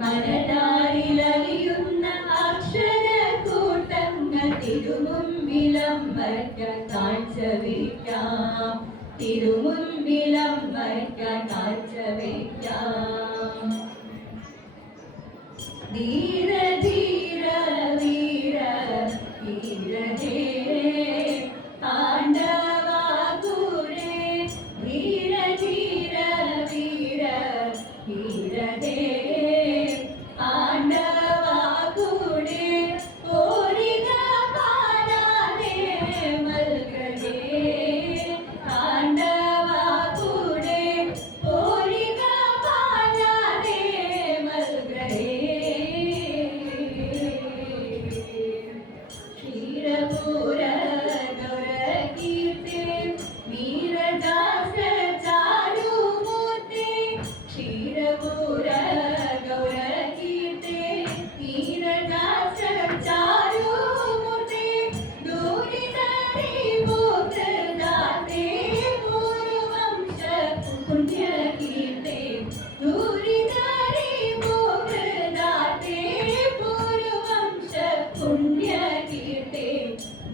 മനതാരിലറിയുന്ന അക്ഷര കൂട്ടങ്ങൾ തിരുമുമ്പിലമ്പറ്റ കാഴ്ച വീട്ടാം തിരുമുമ്പിലമ്പറ്റ കാഴ്ച വീട്ടാം ധീര ധീര ധീര ധീര ധീര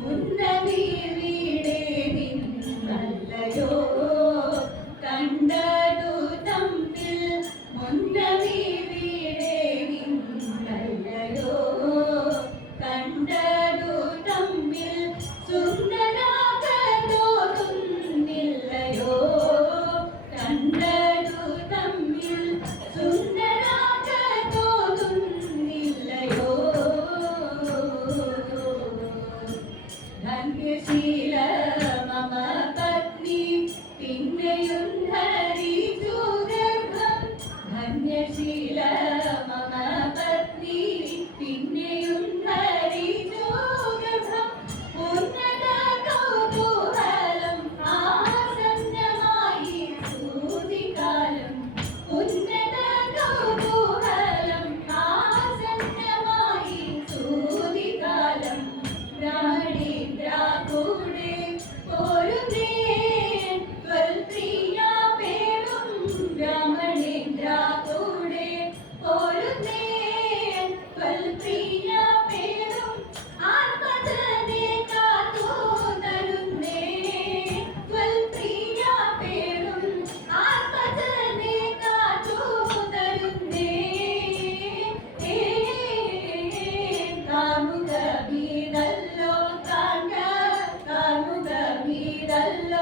Let me. അന്യശീല മമ പത്നി പിന്നെയും sallam.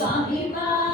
Swami Baba.